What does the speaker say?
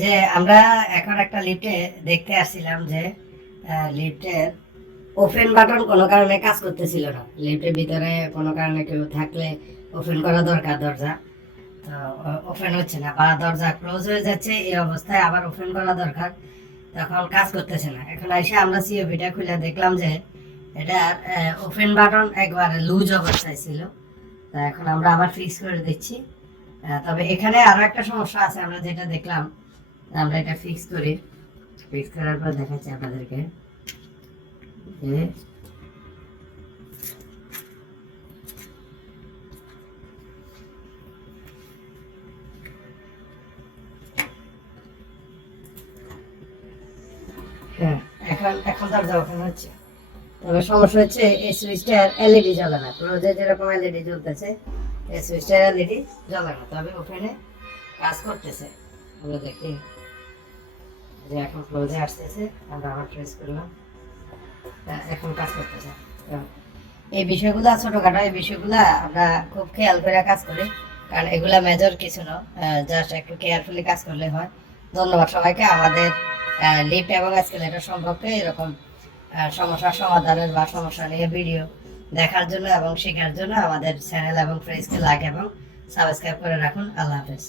যে আমরা এখন একটা লিফটে দেখতে আসছিলাম যে লিফটের ওপেন বাটন কোনো কারণে কাজ করতেছিল না। লিফটের ভিতরে কোনো কারণে কেউ থাকলে ওপেন করা দরকার দরজা, তো ওপেন হচ্ছে না, বা দরজা ক্লোজ হয়ে যাচ্ছে, এই অবস্থায় আবার ওপেন করা দরকার, তখন কাজ করতেছে না। এখন এসে আমরা সিওপিটা খুলে দেখলাম যে এটার ওপেন বাটন একবারে লুজ অবস্থায় ছিল। তা এখন আমরা আবার ফিক্স করে দিচ্ছি। তবে এখানে আরো একটা সমস্যা আছে, আমরা যেটা দেখলাম, আমরা এটা ফিক্স করি। ফিক্স করার পর দেখাচ্ছি আপনাদেরকে যে হ্যাঁ, এখন এখন দরজা ওপেন হচ্ছে। তবে সমস্যা হচ্ছে এই সুইচটার এলইডি জ্বলে না। ক্লোজে যেরকম এলইডি জ্বলতেছে, এই সুইচটার এলইডি জ্বলে না, তবে ওপেনে কাজ করতেছে। আমরা দেখি যে এখন ক্লোজে আসতেছে, আমরা আবার প্রেস করলাম, এখন কাজ করতেছে। তো এই বিষয়গুলো ছোটখাটো, এই বিষয়গুলো আমরা খুব খেয়াল করে কাজ করি, কারণ এগুলা মেজর কিছু না, জাস্ট একটু কেয়ারফুলি কাজ করলে হয়। ধন্যবাদ সবাইকে আমাদের লিফট এবং এসকেলেটর সম্পর্কে এরকম সমস্যার সমাধানের বা সমস্যা নিয়ে ভিডিও দেখার জন্য এবং শেখার জন্য আমাদের চ্যানেল এবং পেজকে লাইক এবং সাবস্ক্রাইব করে রাখুন। আল্লাহ হাফেজ।